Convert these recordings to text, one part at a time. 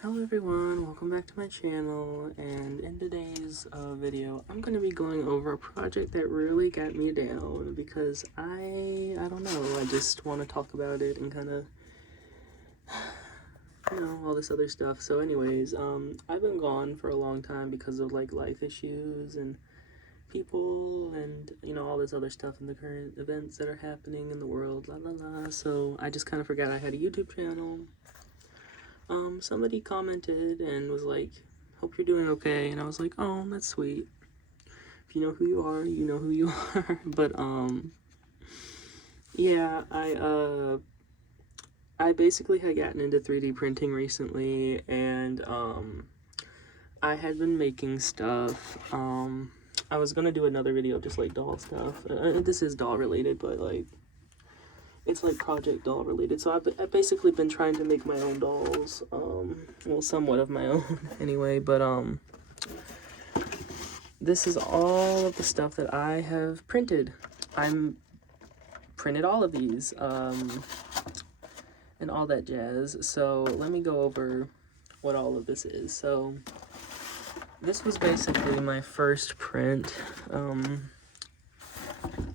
Hello everyone, welcome back to my channel, and in today's video I'm going to be going over a project that really got me down because I don't know, I just want to talk about it and kind of, all this other stuff. So anyways, I've been gone for a long time because of like life issues and people and, all this other stuff in the current events that are happening in the world, la la la. So I just kind of forgot I had a YouTube channel. Somebody commented and was like, hope you're doing okay, and I was like, oh, that's sweet. If you know who you are, you know who you are. But, yeah, I basically had gotten into 3D printing recently, and, I had been making stuff. I was gonna do another video of just, like, doll stuff. This is doll related, but, like, it's like project doll related. So I've basically been trying to make my own dolls, well, somewhat of my own anyway, but this is all of the stuff that I have printed. I'm printed all of these, and all that jazz. So let me go over what all of this is. So this was basically my first print,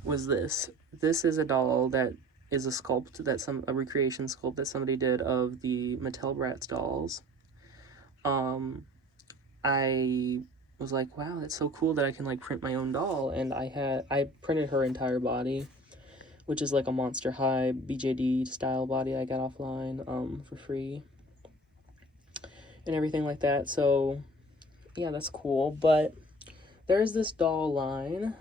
was this. This is a doll that is a sculpt that a recreation sculpt that somebody did of the Mattel Bratz dolls. I was like, wow, that's so cool that I can like print my own doll, and I printed her entire body, which is like a Monster High BJD style body I got offline for free and everything like that. So yeah, that's cool. But there's this doll line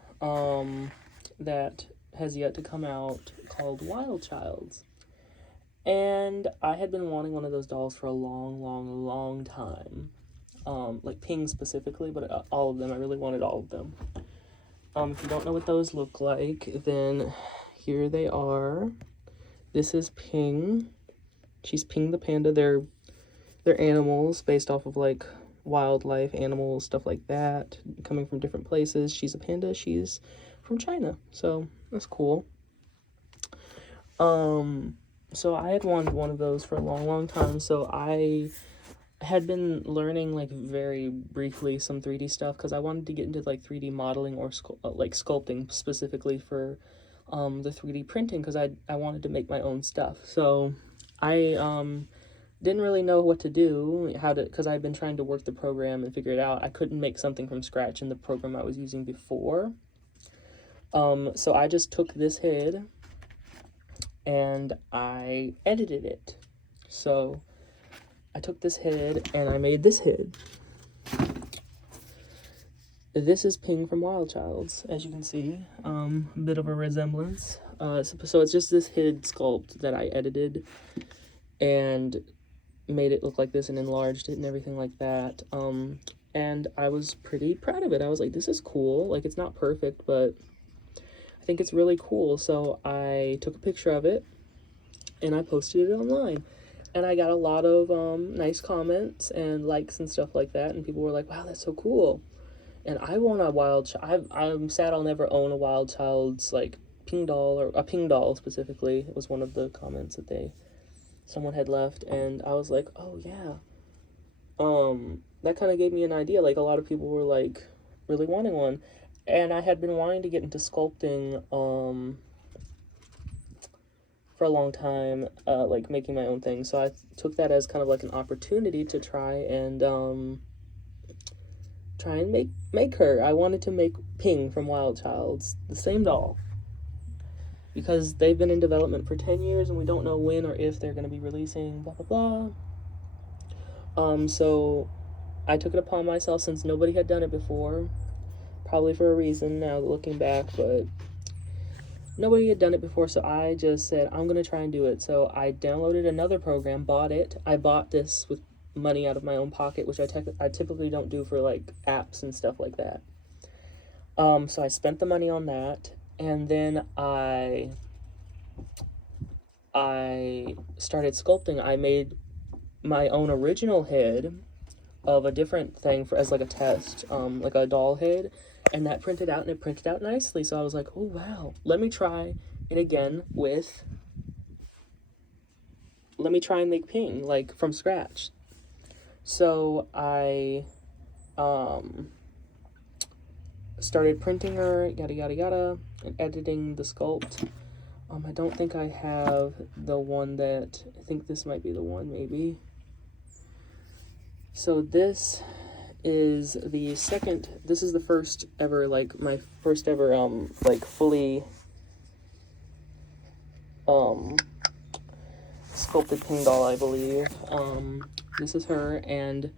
that has yet to come out called Wild Childs. And I had been wanting one of those dolls for a long time. Like Ping specifically, but all of them. I really wanted all of them. If you don't know what those look like, then here they are. This is Ping. She's Ping the panda. They're animals based off of like wildlife, animals, stuff like that, coming from different places. She's a panda. She's from China, so that's cool. So I had wanted one of those for a long time, so I had been learning like very briefly some 3D stuff because I wanted to get into like 3D modeling or like sculpting specifically for the 3D printing because I wanted to make my own stuff. So I didn't really know what to do, because I'd been trying to work the program and figure it out. I couldn't make something from scratch in the program I was using before. So I just took this head and I edited it. So I took this head and I made this head. This is Ping from Wild Childs, as you can see. A bit of a resemblance. So it's just this head sculpt that I edited and made it look like this and enlarged it and everything like that. And I was pretty proud of it. I was like, this is cool. Like, it's not perfect, but I think it's really cool. So I took a picture of it and I posted it online. And I got a lot of nice comments and likes and stuff like that. And people were like, wow, that's so cool. And I want a Wild Child. I'm sad I'll never own a Wild Child's, like, Ping doll, or a Ping doll specifically. It was one of the comments that someone had left. And I was like, oh, yeah. That kind of gave me an idea. Like, a lot of people were, like, really wanting one. And I had been wanting to get into sculpting, for a long time, like making my own thing. So I took that as kind of like an opportunity to try and make her. I wanted to make Ping from Wild Childs, the same doll, because they've been in development for 10 years and we don't know when or if they're going to be releasing blah blah blah. So I took it upon myself, since nobody had done it before, probably for a reason now looking back, but nobody had done it before, so I just said, I'm going to try and do it. So I downloaded another program, bought it. I bought this with money out of my own pocket, which I typically don't do for, like, apps and stuff like that. So I spent the money on that, and then I started sculpting. I made my own original head of a different thing as, like, a test, like a doll head. And that printed out, and it printed out nicely. So I was like, oh, wow. Let me try it again let me try and make Ping, like, from scratch. So I started printing her, yada yada yada, and editing the sculpt. I don't think I have the one that, I think this might be the one, maybe. So this is the second, this is the first ever, like, my first ever, like, fully, sculpted ping doll, I believe. This is her, and,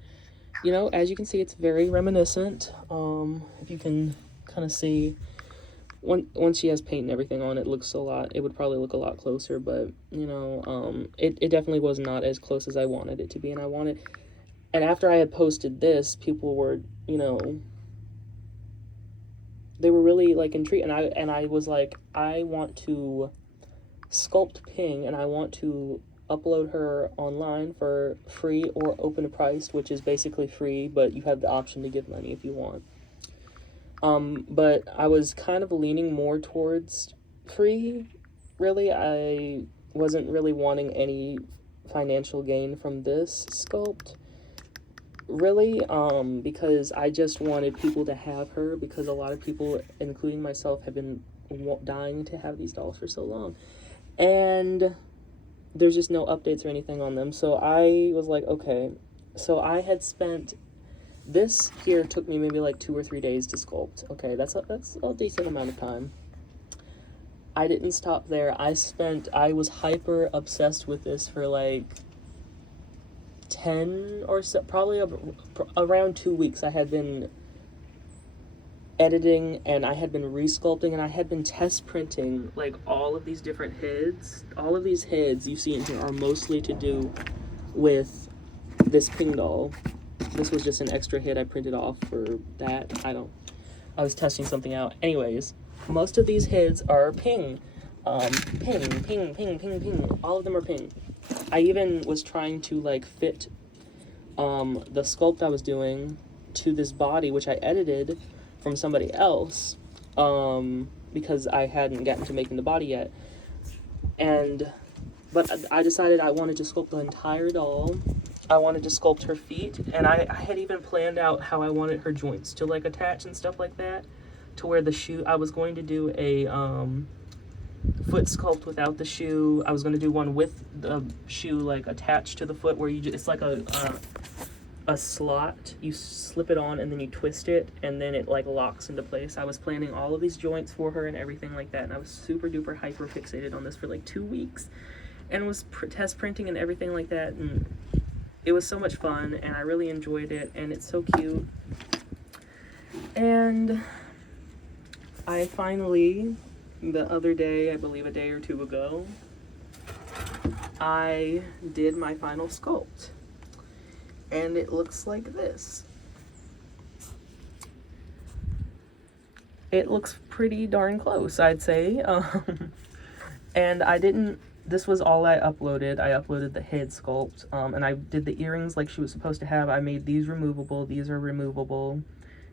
you know, as you can see, it's very reminiscent. If you can kind of see, once she has paint and everything on, it looks a lot, it would probably look a lot closer, but, you know, it definitely was not as close as I wanted it to be, and after I had posted this, people were, you know, they were really, like, intrigued, and I was like, I want to sculpt Ping, and I want to upload her online for free or open priced, which is basically free, but you have the option to give money if you want. But I was kind of leaning more towards free, really. I wasn't really wanting any financial gain from this sculpt, really, because I just wanted people to have her, because a lot of people, including myself, have been dying to have these dolls for so long, and there's just no updates or anything on them. So I was like, okay. So I had spent, this here took me maybe like 2 or 3 days to sculpt. Okay, that's a decent amount of time. I didn't stop there. I was hyper obsessed with this for like 10 or so, probably around 2 weeks. I had been editing, and I had been resculpting, and I had been test printing like all of these different heads. All of these heads you see in here are mostly to do with this Ping doll. This was just an extra head I printed off for that. I was testing something out. Anyways, most of these heads are Ping. Ping. All of them are Ping. I even was trying to like fit the sculpt I was doing to this body, which I edited from somebody else, because I hadn't gotten to making the body yet. But I decided I wanted to sculpt the entire doll. I wanted to sculpt her feet, and I had even planned out how I wanted her joints to like attach and stuff like that, to where the shoe, I was going to do a foot sculpt without the shoe. I was going to do one with the shoe like attached to the foot, where it's like a slot, you slip it on and then you twist it, and then it like locks into place. I was planning all of these joints for her and everything like that, and I was super duper hyper fixated on this for like 2 weeks, and was test printing and everything like that, and it was so much fun, and I really enjoyed it, and it's so cute. And I finally, the other day, I believe a day or 2 ago, I did my final sculpt. And it looks like this. It looks pretty darn close, I'd say. And this was all I uploaded. I uploaded the head sculpt, and I did the earrings like she was supposed to have. I made these removable. These are removable.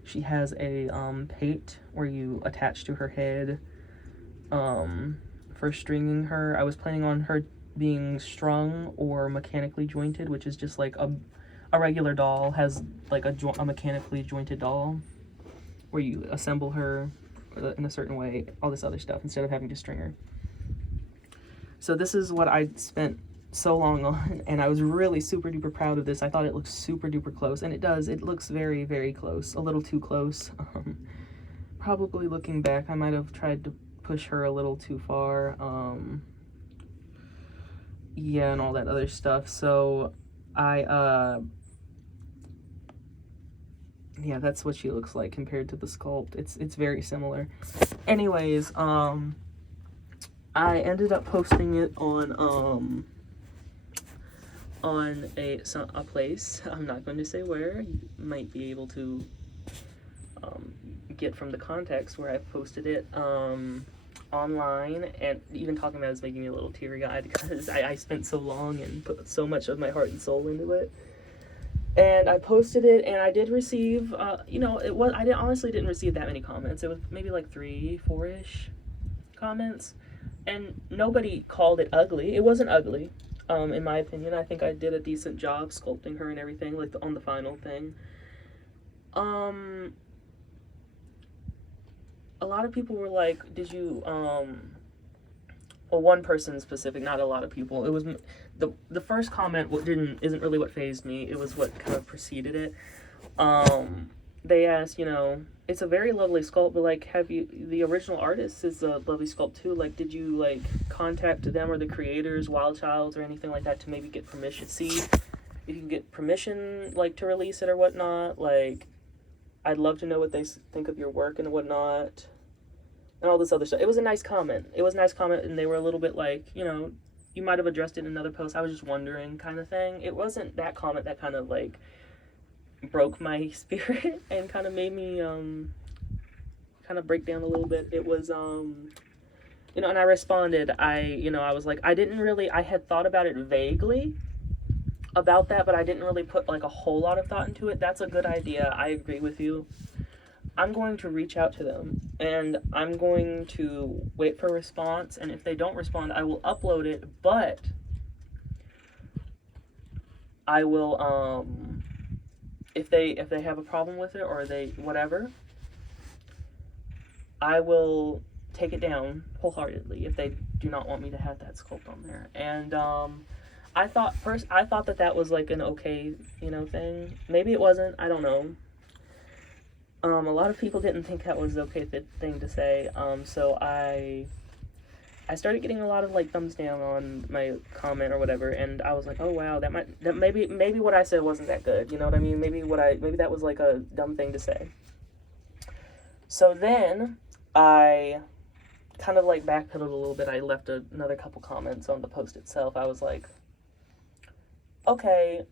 She has a pate where you attach to her head for stringing her. I was planning on her being strung or mechanically jointed, which is just like a regular doll has like a mechanically jointed doll where you assemble her in a certain way, all this other stuff, instead of having to string her. So this is what I spent so long on, and I was really super duper proud of this. I thought it looked super duper close, and it does. It looks very, very close, a little too close. Probably looking back, I might have tried to push her a little too far. Yeah, and all that other stuff. So yeah, that's what she looks like compared to the sculpt. It's very similar. Anyways, I ended up posting it on a place. I'm not going to say where. You might be able to get from the context where I posted it online, and even talking about it is making me a little teary-eyed, because I spent so long and put so much of my heart and soul into it. And I posted it, and I did receive, you know, I honestly didn't receive that many comments. It was maybe like 3, 4-ish comments, and nobody called it ugly. It wasn't ugly. In my opinion, I think I did a decent job sculpting her and everything, like on the final thing. A lot of people were like, "Did you?" Well, one person specific, not a lot of people. It was the first comment. What didn't isn't really what phased me. It was what kind of preceded it. They asked, it's a very lovely sculpt, but like, have you, the original artist is a lovely sculpt too. Like, did you like contact them or the creators, Wild Childs or anything like that to maybe get permission? See if you can get permission, like, to release it or whatnot. Like, I'd love to know what they think of your work and whatnot, and all this other stuff. It was a nice comment. And they were a little bit like, you might have addressed it in another post. I was just wondering, kind of thing. It wasn't that comment that kind of like broke my spirit and kind of made me kind of break down a little bit. It was and I responded. I was like, I had thought about it vaguely about that, but I didn't really put like a whole lot of thought into it. That's a good idea. I agree with you. I'm going to reach out to them and I'm going to wait for a response, and if they don't respond, I will upload it, but I will if they have a problem with it or they whatever, I will take it down wholeheartedly if they do not want me to have that sculpt on there. And I thought that was like an okay, thing. Maybe it wasn't. I don't know. A lot of people didn't think that was the okay thing to say. So I started getting a lot of like thumbs down on my comment or whatever, and I was like, oh wow, that maybe what I said wasn't that good. You know what I mean? Maybe that was like a dumb thing to say. So then I kind of like backpedaled a little bit. I left another couple comments on the post itself. I was like, okay,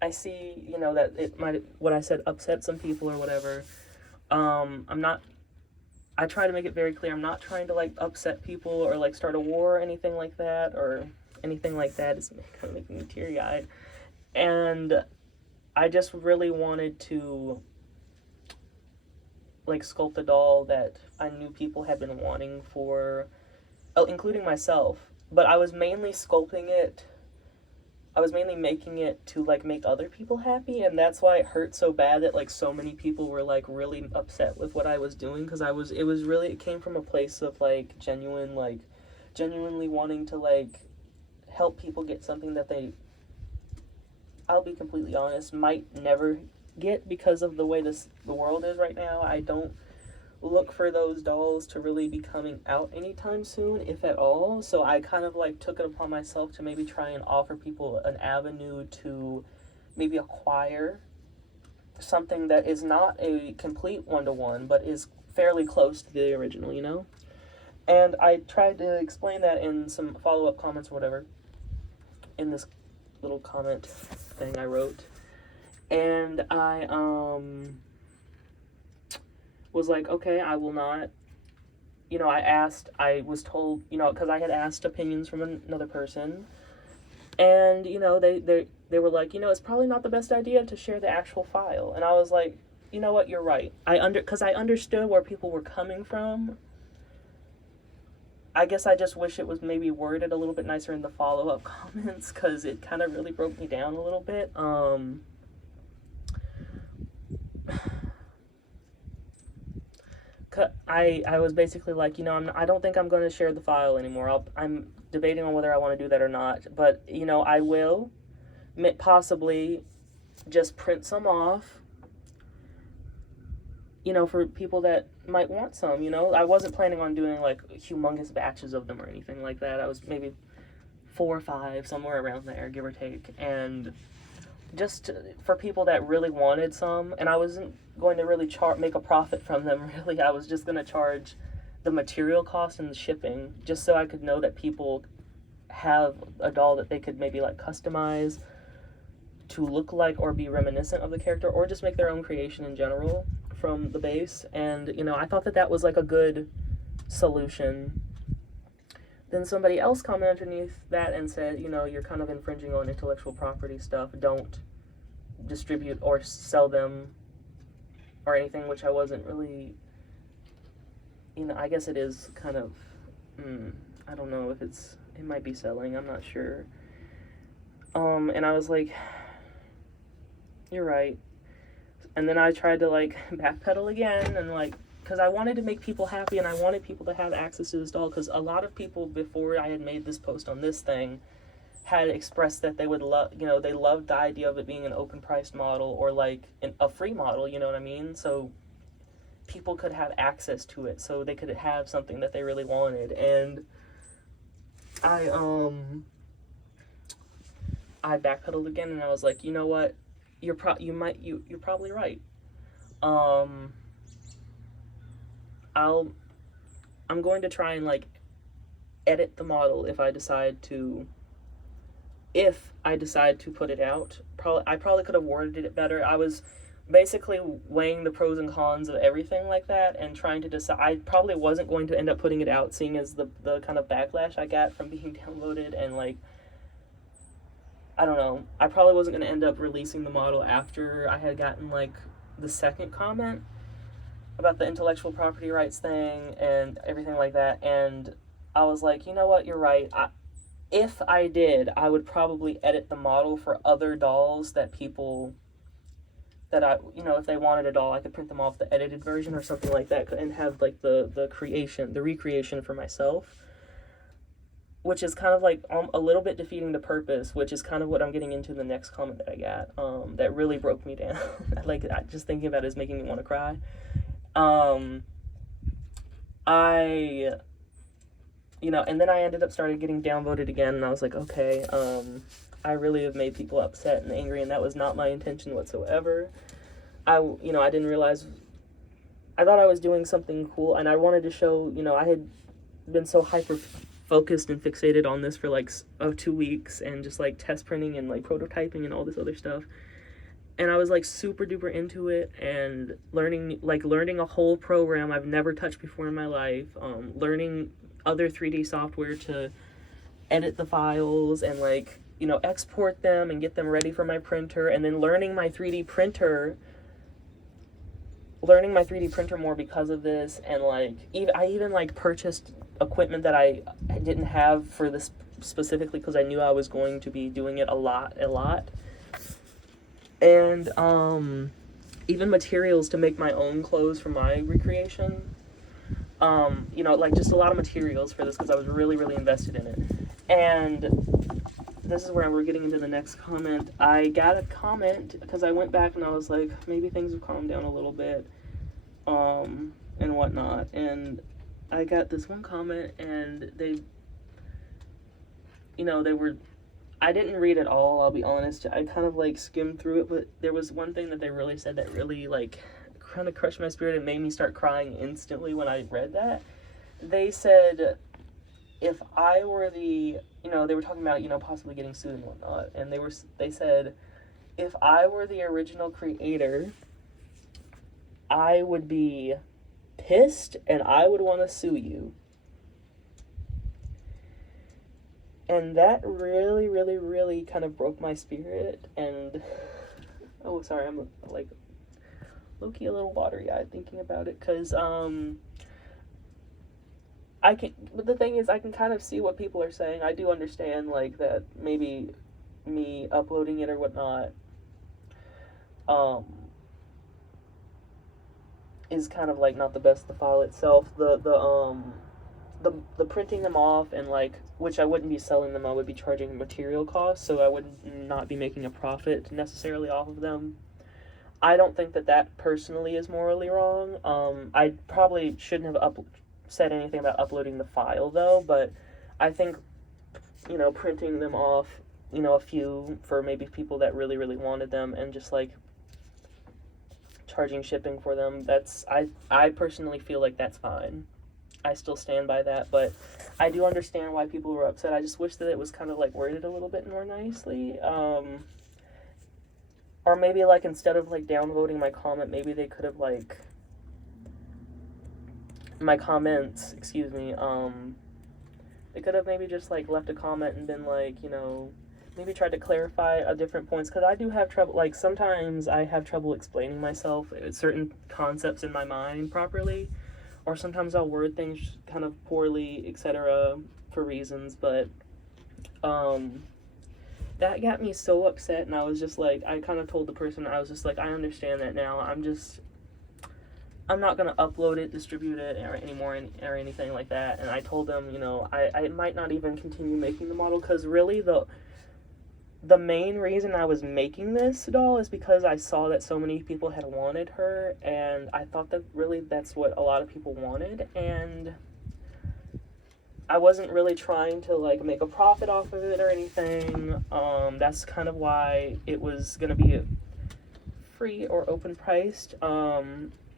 I see, that it might, what I said upset some people or whatever. I try to make it very clear, I'm not trying to like upset people or like start a war or anything like that, It's kind of making me teary-eyed. And I just really wanted to like sculpt a doll that I knew people had been wanting for, including myself. But I was mainly making it to like make other people happy, and that's why it hurt so bad that like so many people were like really upset with what I was doing, because it came from a place of like genuinely wanting to like help people get something that I'll be completely honest, might never get because of the way the world is right now. I don't look for those dolls to really be coming out anytime soon, if at all. So I kind of like took it upon myself to maybe try and offer people an avenue to maybe acquire something that is not a complete one-to-one, but is fairly close to the original, And I tried to explain that in some follow-up comments or whatever, in this little comment thing I wrote. And I was like, okay, I will not, I was told, because I had asked opinions from another person, and, they were like, it's probably not the best idea to share the actual file. And I was like, you know what, you're right. Because I understood where people were coming from. I guess I just wish it was maybe worded a little bit nicer in the follow-up comments, because it kind of really broke me down a little bit. I was basically like, I don't think I'm going to share the file anymore. I'm debating on whether I want to do that or not. But, I will possibly just print some off, for people that might want some, I wasn't planning on doing, like, humongous batches of them or anything like that. I was maybe 4 or 5, somewhere around there, give or take. And just for people that really wanted some, and I wasn't going to really make a profit from them, really. I was just going to charge the material cost and the shipping, just so I could know that people have a doll that they could maybe like customize to look like or be reminiscent of the character, or just make their own creation in general from the base. And I thought that was like a good solution. Then somebody else commented underneath that and said, you're kind of infringing on intellectual property stuff. Don't distribute or sell them or anything, which I wasn't really, I guess it is kind of, I don't know if it might be selling, I'm not sure. And I was like, you're right. And then I tried to like backpedal again, and like, because I wanted to make people happy and I wanted people to have access to this doll, because a lot of people before I had made this post on this thing had expressed that they would love, they loved the idea of it being an open priced model or like a free model, you know what I mean? So people could have access to it, so they could have something that they really wanted. And I backpedaled again, and I was like, you know what? You're probably right. I'm going to try and like edit the model if I decide to put it out. I probably could have worded it better. I was basically weighing the pros and cons of everything like that and trying to decide. I probably wasn't going to end up putting it out, seeing as the kind of backlash I got from being downvoted, and like, I don't know, I probably wasn't going to end up releasing the model after I had gotten like the second comment about the intellectual property rights thing and everything like that. And I was like, you know what, you're right. If I did, I would probably edit the model for other dolls that people, that if they wanted a doll, I could print them off the edited version or something like that and have like the recreation for myself, which is kind of like a little bit defeating the purpose, which is kind of what I'm getting into the next comment that I got, that really broke me down. Like, just thinking about it is making me want to cry. And then I ended up started getting downvoted again, and I was like, okay, I really have made people upset and angry, and that was not my intention whatsoever. I didn't realize, I thought I was doing something cool, and I wanted to show, I had been so hyper-focused and fixated on this for, like, 2 weeks, and just, like, test printing and, like, prototyping and all this other stuff. And I was, like, super duper into it, and learning a whole program I've never touched before in my life, learning other 3D software to edit the files and, like, export them and get them ready for my printer, and then learning my 3D printer more because of this. And, like, I even, like, purchased equipment that I didn't have for this specifically because I knew I was going to be doing it a lot. And, even materials to make my own clothes for my recreation. Like, just a lot of materials for this because I was really, really invested in it. And this is where we're getting into the next comment. I got a comment because I went back and I was like, maybe things have calmed down a little bit, and whatnot. And I got this one comment, and they were, I didn't read it all, I'll be honest. I kind of, like, skimmed through it, but there was one thing that they really said that really, like, kind of crushed my spirit and made me start crying instantly when I read that. They said, if I were they were talking about, possibly getting sued and whatnot, and they said, if I were the original creator, I would be pissed and I would want to sue you. And that really, really, really kind of broke my spirit. And, oh, sorry, I'm, like, low-key a little watery-eyed thinking about it, because, but the thing is, I can kind of see what people are saying. I do understand, like, that maybe me uploading it or whatnot, is kind of, like, not the best. The file itself, the printing them off, and, like, which I wouldn't be selling them, I would be charging material costs, so I would not be making a profit necessarily off of them. I don't think that personally is morally wrong. I probably shouldn't have said anything about uploading the file, though, but I think, printing them off, a few for maybe people that really, really wanted them, and just, like, charging shipping for them, I personally feel like that's fine. I still stand by that, but I do understand why people were upset. I just wish that it was kind of, like, worded a little bit more nicely, or maybe, like, instead of, like, downvoting my comment, maybe they could have, like, my comments, excuse me, they could have maybe just, like, left a comment and been, like, maybe tried to clarify different points, because I do have trouble, like, sometimes I have trouble explaining myself, certain concepts in my mind properly, or sometimes I'll word things kind of poorly, etc., for reasons, but Um, that got me so upset, and I was just like, I kind of told the person, I was just like, I understand that now. I'm not gonna upload it, distribute it, or anymore, or anything like that. And I told them, you know, I might not even continue making the model, because really the main reason I was making this doll is because I saw that so many people had wanted her, and I thought that really that's what a lot of people wanted, and I wasn't really trying to like make a profit off of it or anything. That's kind of why it was gonna be free or open priced.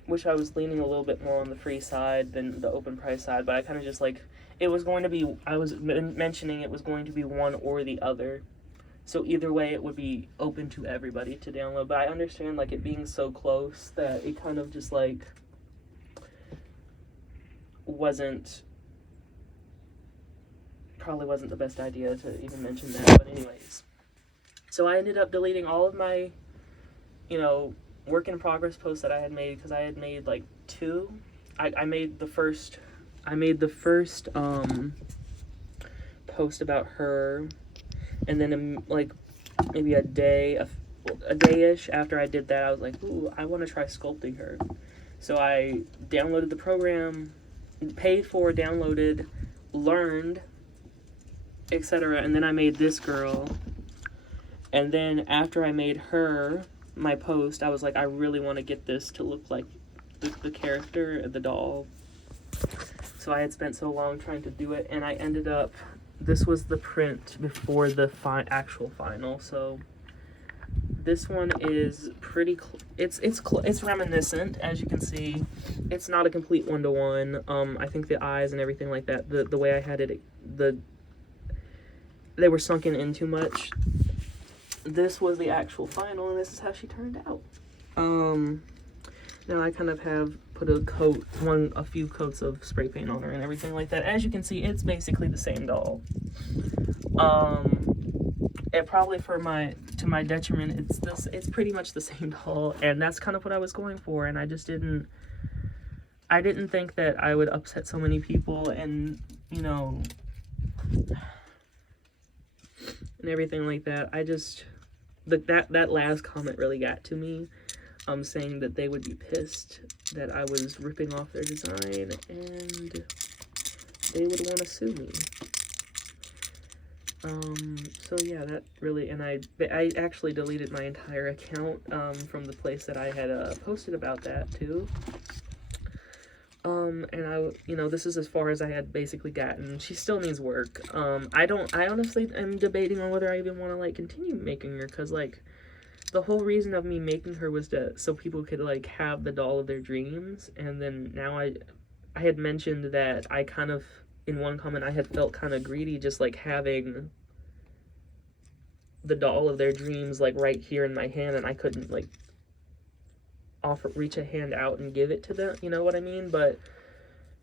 Which I was leaning a little bit more on the free side than the open price side, but I kind of just like it was going to be. I was mentioning it was going to be one or the other. So either way, it would be open to everybody to download. But I understand like it being so close that it kind of just like probably wasn't the best idea to even mention that. But anyways, so I ended up deleting all of my, you know, work in progress posts that I had made, because I had made like two. I made the first post about her, and then like maybe a day-ish after I did that, I was like, ooh, I want to try sculpting her. So I downloaded the program, paid for, downloaded, learned, etc. And then I made this girl. And then after I made her, my post, I was like, I really want to get this to look like the character, the doll. So I had spent so long trying to do it, and I ended up, this was the print before the actual final. So this one is pretty it's reminiscent, as you can see. It's not a complete one-to-one. I think the eyes and everything like that, the way I had it, they were sunken in too much. This was the actual final, and this is how she turned out. Now I kind of have put a few coats of spray paint on her and everything like that. As you can see, it's basically the same doll. It probably to my detriment, it's pretty much the same doll, and that's kind of what I was going for, and I didn't think that I would upset so many people, and you know, and everything like that. That last comment really got to me, saying that they would be pissed that I was ripping off their design, and they would want to sue me. So yeah, that really, and I actually deleted my entire account, from the place that I had, posted about that, too. And you know, this is as far as I had basically gotten. She still needs work. I honestly am debating on whether I even want to, like, continue making her, because, like, the whole reason of me making her was so people could, like, have the doll of their dreams, and then now I had mentioned that I kind of, in one comment, I had felt kind of greedy just, like, having the doll of their dreams, like, right here in my hand, and I couldn't, like, reach a hand out and give it to them, you know what I mean? But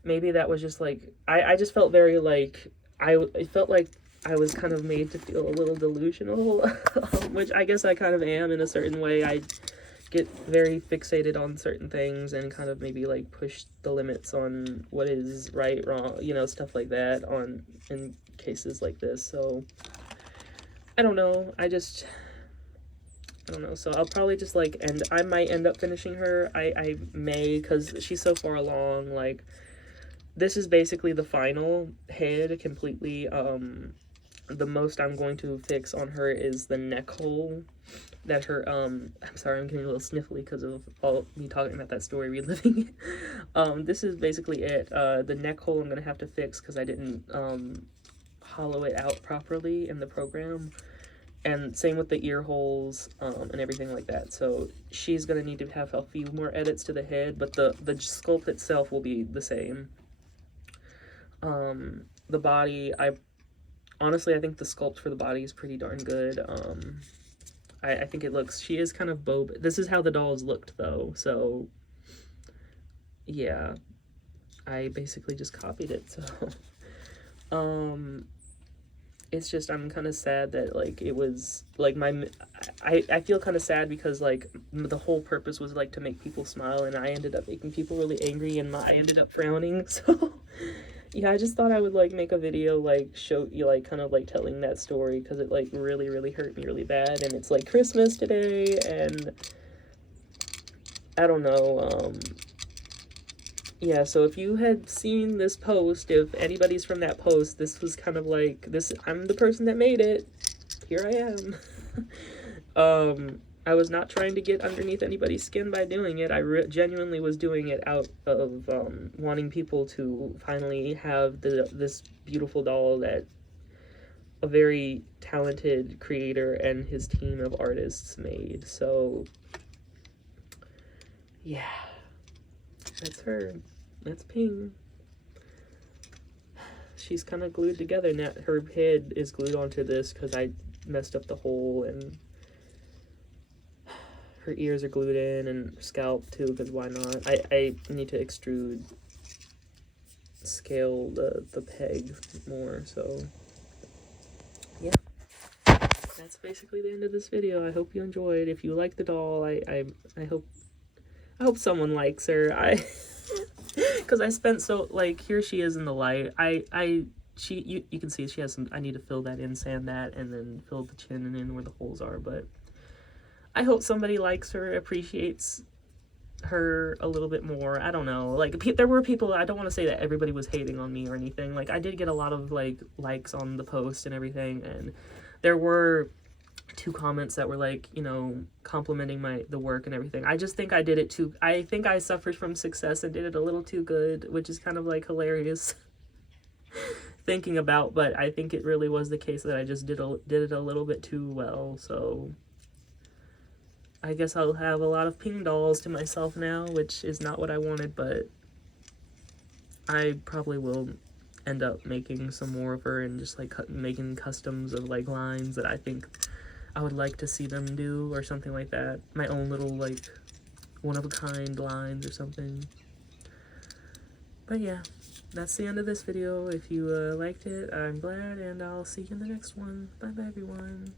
maybe that was just, like, I just felt very, like, it felt like I was kind of made to feel a little delusional, which I guess I kind of am in a certain way. I get very fixated on certain things and kind of maybe, like, push the limits on what is right, wrong, you know, stuff like that in cases like this. So I don't know. I don't know. So I'll probably just, like, I might end up finishing her. I may, because she's so far along. Like, this is basically the final head completely. The most I'm going to fix on her is the neck hole that her, I'm sorry, I'm getting a little sniffly because of all me talking about that story, reliving it. This is basically it. The neck hole I'm going to have to fix because I didn't, hollow it out properly in the program. And same with the ear holes, and everything like that. So she's going to need to have a few more edits to the head, but the sculpt itself will be the same. The body, honestly, I think the sculpt for the body is pretty darn good. I think she is kind of this is how the dolls looked, though, so, yeah, I basically just copied it, so, it's just, I'm kind of sad that, like, it was, like, I feel kind of sad because, like, the whole purpose was, like, to make people smile, and I ended up making people really angry, and I ended up frowning, so, Yeah, I just thought I would like make a video like show you like kind of like telling that story because it like really really hurt me really bad, and it's like Christmas today, and I don't know. Yeah, so if you had seen this post, if anybody's from that post, this was kind of like this. I'm the person that made it. Here I am. I was not trying to get underneath anybody's skin by doing it. I genuinely was doing it out of wanting people to finally have this beautiful doll that a very talented creator and his team of artists made. So, yeah, that's her. That's Ping. She's kind of glued together now. Her head is glued onto this because I messed up the hole, and her ears are glued in, and scalp too, because why not? I need to extrude, scale the peg more, so yeah. That's basically the end of this video. I hope you enjoyed. If you like the doll, I hope someone likes her. Because I spent so, like, here she is in the light. You can see she has some, I need to fill that in, sand that, and then fill the chin in where the holes are, but I hope somebody likes her, appreciates her a little bit more. I don't know, like, there were people, I don't want to say that everybody was hating on me or anything. Like, I did get a lot of, like, likes on the post and everything, and there were 2 comments that were like, you know, complimenting the work and everything. I just think I did it too. I think I suffered from success and did it a little too good, which is kind of like hilarious thinking about, but I think it really was the case that I just did it a little bit too well. So I guess I'll have a lot of Ping dolls to myself now, which is not what I wanted, but I probably will end up making some more of her and just like making customs of like lines that I think I would like to see them do, or something like that. My own little, like, one-of-a-kind lines or something. But yeah, that's the end of this video. If you liked it, I'm glad, and I'll see you in the next one. Bye-bye, everyone.